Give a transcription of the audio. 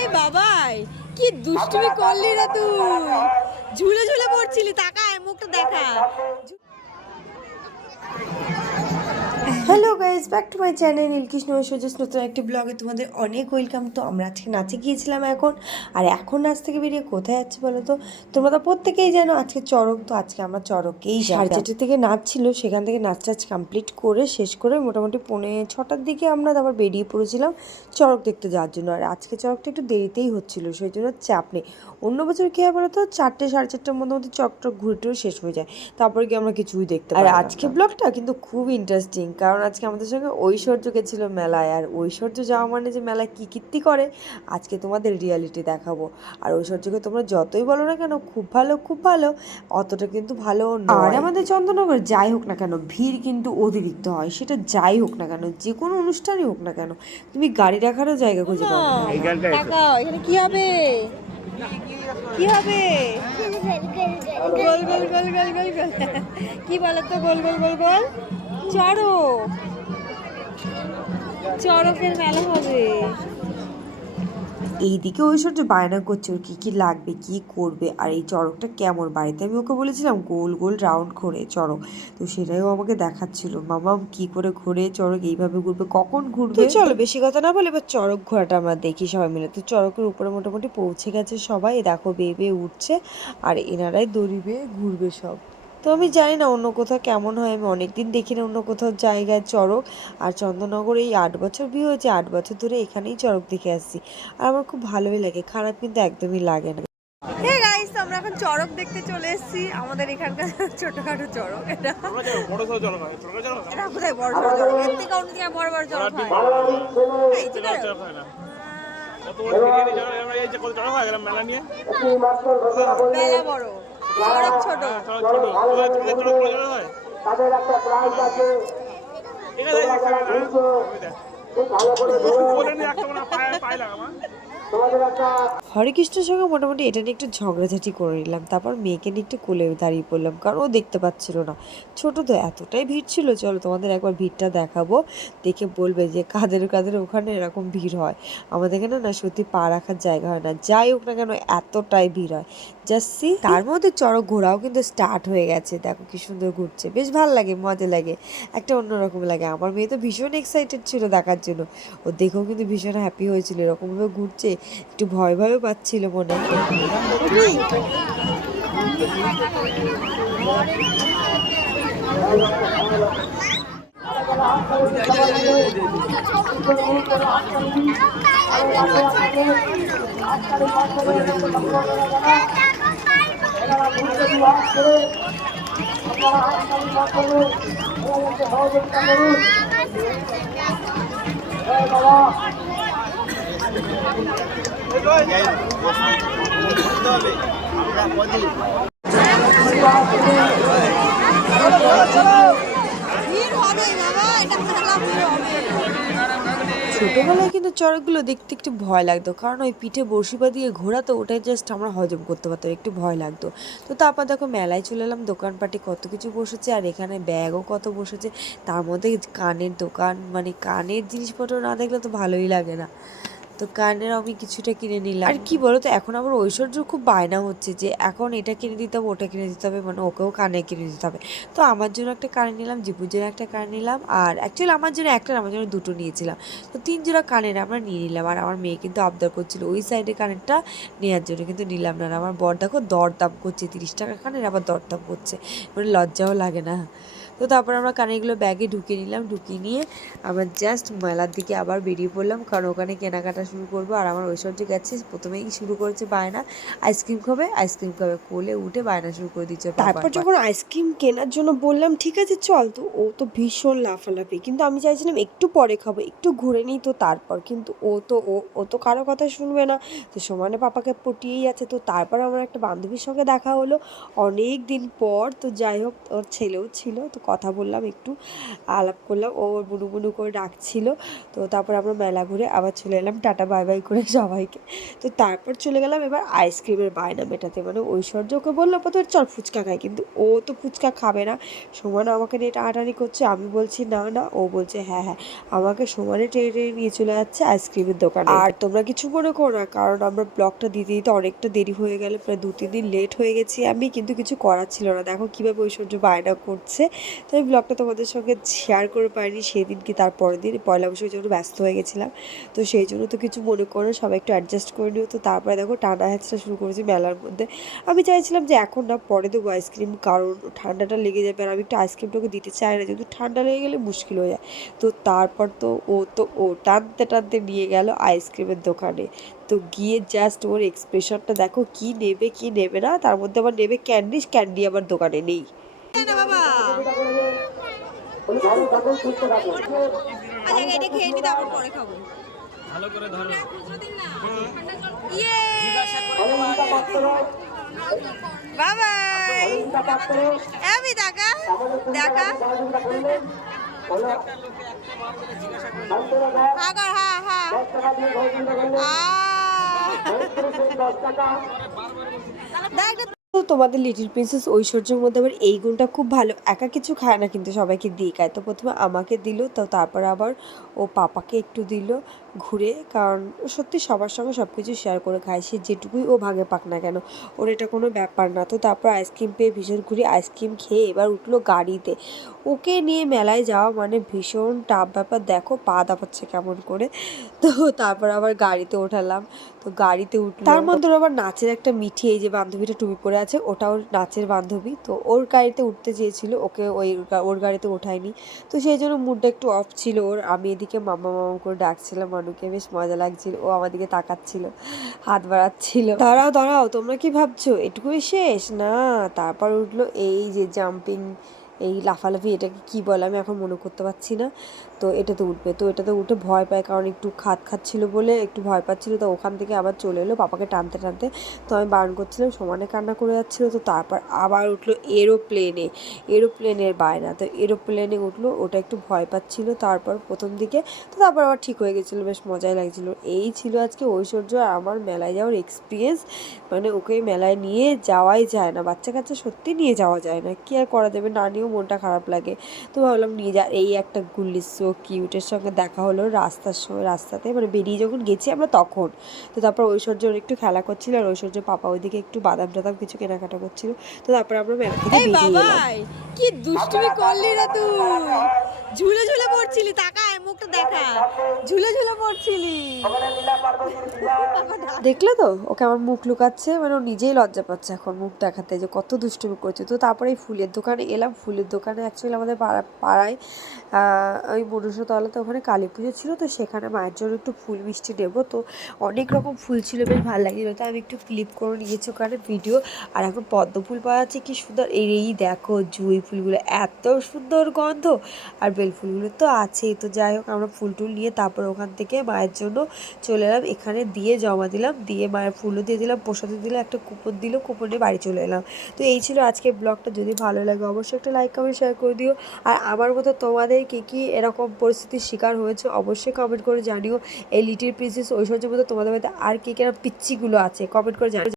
এই বাবাই কি দুষ্টুমি করলি রে তুই, ঝুলে ঝুলে পড়ছিলি, তাকায় মুখটা দেখা। Hello guys, back to my channel Nilkrishna ঐশ্বর্যস নতুন একটি ব্লগে তোমাদের অনেক ওয়েলকাম। তো আমরা আজকে নাচে গিয়েছিলাম এখন নাচ থেকে বেরিয়ে কোথায় যাচ্ছি বলো তো? তোমরা তো প্রত্যেকেই জানো আজকে চড়ক, তো আজকে আমরা চড়কেই 4:30 থেকে নাচ ছিল, সেখান থেকে নাচ টাচ কমপ্লিট করে শেষ করে মোটামুটি 5:45 দিকে আমরা তারপর বেরিয়ে পড়েছিলাম চড়ক দেখতে যাওয়ার জন্য। আর আজকে চড়কটা একটু দেরিতেই হচ্ছিলো, সেই জন্য চাপ নেই। অন্য বছর কী হয় বলো তো, 4টে 4:30টার মধ্যে চড়কটা ঘুরে টুরে শেষ হয়ে যায়, তারপরে কি আমরা কিছুই দেখতে পাই। আর আজকে ব্লগটা কিন্তু খুব ইন্টারেস্টিং, কারণ আজকে আমাদের সঙ্গে ঐশ্বর্য গেছিল মেলায়। আর ঐশ্বর্য যাওয়া মানে যে মেলায় কী কীর্তি করে আজকে তোমাদের রিয়ালিটি দেখাবো। আর ঐশ্বর্যকে তোমরা যতই বলো না কেন খুব ভালো খুব ভালো, অতটা কিন্তু ভালো নয়। আর আমাদের চন্দননগর যাই হোক না কেন ভিড় কিন্তু অতিরিক্ত হয়, সেটা যাই হোক না কেন, যে কোনো অনুষ্ঠানই হোক না কেন, তুমি গাড়ি রাখারও জায়গা খুঁজে পাবে না। এখানে কি হবে, কি হবে? গোল গোল গোল গোল গোল গোল, কি বলো তো? গোল গোল গোল গোল চড়ক, চড়কের মেলা হবে। এইদিকে ঐশ্বর্য বায়না করছে ওর কী কী লাগবে, কী করবে। আর এই চড়কটা কেমন, বাড়িতে আমি ওকে বলেছিলাম গোল গোল রাউন্ড ঘোরে চড়ক, তো সেটাইও আমাকে দেখাচ্ছিল, মামা কি করে ঘোরে চড়ক, এইভাবে ঘুরবে, কখন ঘুরবে। চলো বেশি কথা না বলে এবার চড়ক ঘোরাটা আমরা দেখি সবাই মিলে। তো চড়কের উপরে মোটামুটি পৌঁছে গেছে সবাই, দেখো বেয়ে বেয়ে উঠছে, আর এনারাই দড়ি বেয়ে ঘুরবে সব। তো আমি জানি না অন্য কোথাও কেমন হয়, আমি অনেকদিন দেখি না অন্য কোথাও জায়গায় চড়ক। আর চন্দননগরে এই 8 বছর বিয়ে হয়েছে, 8 বছর ধরে এখানেই চড়ক দেখে আসছি, আর আমার খুব ভালোই লাগে, খারাপ কিন্তু একদমই লাগে না। হে গাইস, তো আমরা এখন চড়ক দেখতে চলে এসেছি, আমাদের এখানকার ছোটখাটো চড়ক। এটা বড় সড়ো চড়ক হয়, ছোট চড়ক এটা কোথায় বড় সড়ো চড়ক, এর থেকে অন্য জায়গায় বড় বড় চড়ক হয়। এই যে চড়ক হয় না, কত বড় এরিয়া নিয়ে চড়ক, এই যে কত চড়ক হয় এরকম মেলা নিয়ে, মেলা বড় চড়ক ছোট, চড়ক ছোট, তোমাদের চড়ক বড় চড়ক হয়, তাদের একটা প্রাইজ আছে। ঠিক আছে, ভালো করে বলে নি একটা না পায় লাগামা। হরে কৃষ্ণের সঙ্গে মোটামুটি এটা নিয়ে একটু ঝগড়াঝাটি করে নিলাম, তারপর মেয়েকে নিয়ে একটু কোলে দাঁড়িয়ে পড়লাম, কারণ ও দেখতে পাচ্ছিল না, ছোট তো, এতটাই ভিড় ছিল। চলো তোমাদের একবার ভিড়টা দেখাবো, দেখে বলবে যে কাদের কাদের ওখানে এরকম ভিড় হয়, আমাদের এখানে না সত্যি পা রাখার জায়গা হয় না, যাই হোক না কেন এতটাই ভিড় হয়। জাস্ট সি, তার মধ্যে চড়ক ঘোরাও কিন্তু স্টার্ট হয়ে গেছে, দেখো কি সুন্দর ঘুরছে, বেশ ভালো লাগে, মজা লাগে, একটা অন্যরকম লাগে। আমার মেয়ে তো ভীষণ এক্সাইটেড ছিল দেখার জন্য, ও দেখেও কিন্তু ভীষণ হ্যাপি হয়েছিল, এরকমভাবে ঘুরছে, একটু ভয় ভয়ও পাচ্ছিল মনে। ছোটবেলায় কিন্তু চড়কগুলো দেখতে একটু ভয় লাগতো, কারণ ওই পিঠে বড়শি দিয়ে ঘোরা, তো ওটাই জাস্ট আমরা হজম করতে পারতাম, একটু ভয় লাগতো। তো তারপর দেখো মেলায় চলে এলাম, দোকানপাটে কত কিছু বসেছে, আর এখানে ব্যাগও কত বসেছে, তার মধ্যে কানের দোকান, মানে কানের জিনিসপত্র না দেখলে তো ভালোই লাগে না, তো কানের আমি কিছুটা কিনে নিলাম। আর কি বলো তো, এখন আবার ঐশ্বর্য খুব বায়না হচ্ছে যে এখন এটা কিনে দিতে হবে, ওটা কিনে দিতে হবে, মানে ওকেও কানে কিনে দিতে হবে। তো আমার জন্য একটা কানে নিলাম, জিপুর জন্য একটা কানে নিলাম, আর অ্যাকচুয়ালি আমার জন্য একটা, আমার জন্য দুটো নিয়েছিলাম, তো 3 জোড়া কানের আমরা নিয়ে নিলাম। আর আমার মেয়ে কিন্তু আবদার করছিল ওই সাইডে কানেরটা নেওয়ার জন্য, কিন্তু নিলাম না। আমার বর দেখো দরদাম করছে, 30 টাকা কানের আবার দরদাম করছে, মানে লজ্জাও লাগে না। তো তারপর আমরা কানেরগুলো ব্যাগে ঢুকিয়ে নিলাম, ঢুকিয়ে নিয়ে আমরা জাস্ট মেলার দিকে আবার বেরিয়ে পড়লাম, কারণ ওখানে কেনাকাটা শুরু করবো। আর আমার ঐশ্বর্য গেছে, প্রথমেই শুরু করেছে বায়না, আইসক্রিম খাবে আইসক্রিম খাবে, কোলে উঠে বায়না শুরু করে দিচ্ছে। তারপর যখন আইসক্রিম কেনার জন্য বললাম ঠিক আছে চল, তো ও তো ভীষণ লাফালাফি, কিন্তু আমি চাইছিলাম একটু পরে খাবো, একটু ঘুরে নিই, তো তারপর কিন্তু ও তো কারো কথা শুনবে না, তো সমানে পাপাকে পটিয়েই আছে। তো তারপর আমার একটা বান্ধবীর সঙ্গে দেখা হলো অনেক দিন পর, তো যাই হোক ওর ছেলেও ছিল, তো কথা বললাম, একটু আলাপ করলাম, ও বুনু বুনু করে ডাকছিল। তো তারপর আমরা মেলা ঘুরে আবার চলে এলাম টাটা বাই বাই করে সবাইকে। তো তারপর চলে গেলাম এবার আইসক্রিমের বায়না মেটাতে। মানে ঐশ্বর্য ওকে বললো প্রথমে চল ফুচকা খাই, কিন্তু ও তো ফুচকা খাবে না, সমান আমাকে নিয়ে টানাটানি করছে। আমি বলছি না না, ও বলছে হ্যাঁ হ্যাঁ, আমাকে সমানে টেনে টেনে নিয়ে চলে যাচ্ছে আইসক্রিমের দোকানে। আর তোমরা কিছু মনে করো না, কারণ আমরা ব্লগটা দিতে দিতে অনেকটা দেরি হয়ে গেল, প্রায় 2-3 দিন লেট হয়ে গেছি আমি, কিন্তু কিছু করার ছিল না। দেখো কীভাবে ঐশ্বর্য বায়না করছে। তো আমি ব্লগটা তোমাদের সঙ্গে শেয়ার করে পারিনি সেদিন, কি তার পরের দিন পয়লা বৈশাখের জন্য ব্যস্ত হয়ে গেছিলাম। তো সেই জন্য তো কিছু মনে করো, সবাই একটু অ্যাডজাস্ট করে নিও। তো তারপরে দেখো টানা হ্যাচটা শুরু করেছি মেলার মধ্যে। আমি চাইছিলাম যে এখন না, পরে দেবো আইসক্রিম, কারণ ঠান্ডাটা লেগে যাবে, আর আমি একটু আইসক্রিমটাকে দিতে চাই না, যেহেতু ঠান্ডা লেগে গেলে মুশকিল হয়ে যায়। তো তারপর ও টানতে টানতে নিয়ে গেল আইসক্রিমের দোকানে। তো গিয়ে জাস্ট ওর এক্সপ্রেশনটা দেখো, কি নেবে কি নেবে না, তার মধ্যে আবার নেবে ক্যান্ডি, ক্যান্ডি আবার দোকানে নেই। না বাবা, আচ্ছা এটা খেয়ে নি, তারপর পরে খাবো। ভালো করে ধরো। ইয়ে বাবা, আমি দেখা দেখা আগর, হ্যাঁ হ্যাঁ তো তোমাদের লিটিল প্রিন্সেস ঐশ্বর্যের মধ্যে আবার এই গুণটা খুব ভালো, একা কিছু খায় না কিন্তু সবাইকে দিয়ে খায়। তো প্রথমে আমাকে দিল, তো তারপর আবার ও পাপাকে একটু দিল ঘুরে, কারণ সত্যি সবার সঙ্গে সব কিছু শেয়ার করে খায়, সে যেটুকুই ও ভাগে পাক না কেন, ওর এটা কোনো ব্যাপার না। তো তারপর আইসক্রিম পেয়ে ভীষণ ঘুরে আইসক্রিম খেয়ে এবার উঠলো গাড়িতে। ওকে নিয়ে মেলায় যাওয়া মানে ভীষণ টাফ ব্যাপার, দেখো পা দাপাচ্ছে কেমন করে। তো তারপর আবার গাড়িতে ওঠালাম। তো গাড়িতে উঠলো, তার মধ্যে আবার নাচের একটা মিঠি, এই যে বান্ধবীটা টুপি পরে আছে, ওটা ওর নাচের বান্ধবী। তো ওর গাড়িতে উঠতে চেয়েছিল, ওকে ওর গাড়িতে ওঠায়নি। তো সেই জন্য মুডটা একটু অফ ছিল ওর। আমি এদিকে মামা মামা করে ডাকছিলাম মানুকে, বেশ মজা লাগছিল, ও আমার দিকে তাকাচ্ছিল, হাত বাড়াচ্ছিল। দাঁড়াও দাঁড়াও, তোমরা কি ভাবছো এটুকুই শেষ না? তারপর উঠলো এই যে জাম্পিং, এই লাফালাফি, এটাকে কি বলে আমি এখন মনে করতে পারছি না। তো এটাতে উঠবে, তো এটাতে উঠে ভয় পায়, কারণ একটু খাচ্ছিল বলে একটু ভয় পাচ্ছিল। তো ওখান থেকে আবার চলে এলো পাপাকে টানতে টানতে। তো আমি বারণ করছিলাম, সমানে কান্না করে যাচ্ছিলো। তো তারপর আবার উঠলো এরোপ্লেনের বায়না। তো এরোপ্লেনে উঠলো, ওটা একটু ভয় পাচ্ছিল তারপর প্রথম দিকে। তো তারপর আবার ঠিক হয়ে গেছিলো, বেশ মজাই লাগছিলো। এই ছিল আজকে ঐশ্বর্য আর আমার মেলায় যাওয়ার এক্সপিরিয়েন্স। মানে ওকে মেলায় নিয়ে যাওয়াই যায় না, বাচ্চা কাচ্চা সত্যি নিয়ে যাওয়া যায় না, কি আর করা যাবে, না নিয়েও মনটা খারাপ লাগে। তো ভাবলাম নিয়ে যা। এই একটা গুল্লির সো কিউটের সঙ্গে দেখা হলো রাস্তাতে, মানে বেরিয়ে যখন গেছি আমরা তখন। তো তারপর ঐশ্বর্য একটু খেলা করছিল, আর ঐশ্বর্য পাপা ওইদিকে একটু বাদাম টাদাম কিছু কেনাকাটা করছিল। তো তারপর আমরা মেলা থেকে বেরিয়ে এলাম। কি দুষ্টুমি করলি রে তুই, ঝুলে ঝুলে পড়ছিলি, তাকায় মুখটা দেখা, ঝুলে ঝুলে পড়ছিলি। দেখলে তো ওকে আমার মুখ লুকাচ্ছে, মানে ও নিজেই লজ্জা পাচ্ছে এখন মুখ দেখাতে যে কত দুষ্টুমি করছে। তো তারপরে এই ফুলের দোকানে এলাম। ফুলের দোকানে অ্যাকচুয়ালি আমাদের পাড়ায় ওই মনুষ্যতলাতে ওখানে কালী পুজো ছিল, তো সেখানে মায়ের জন্য একটু ফুল মিষ্টি নেবো। তো অনেক রকম ফুল ছিল, বেশ ভালো লাগছিল। তো আমি একটু ক্লিপ করে নিয়েছি ওখানে ভিডিও। আর এখন পদ্ম ফুল পাওয়া যাচ্ছে, কি সুন্দর। এই দেখো জুঁই ফুলগুলো এত সুন্দর গন্ধ, আর বেল ফুলগুলো তো আছেই। তো যাই হোক, আমরা ফুল টুল নিয়ে তারপর ওখান থেকে মায়ের জন্য চলে এলাম, এখানে দিয়ে জমা দিলাম, দিয়ে মায়ের ফুলও দিয়ে দিলাম, প্রসাদও দিলাম, একটা কুপন দিল, কুপন নিয়ে বাড়ি চলে এলাম। তো এই ছিল আজকে ব্লগটা। যদি ভালো লাগে অবশ্যই একটা লাইক কমেন্ট শেয়ার করে দিও। আর আমার মতো তোমাদের কি এরকম পরিস্থিতির শিকার হয়েছে অবশ্যই কমেন্ট করে জানিও। এই লিটিল প্রিন্সেস ঐশ্বর্যের মতো তোমাদের মধ্যে আর কি কেন পিচ্চিগুলো আছে কমেন্ট করে জানিও।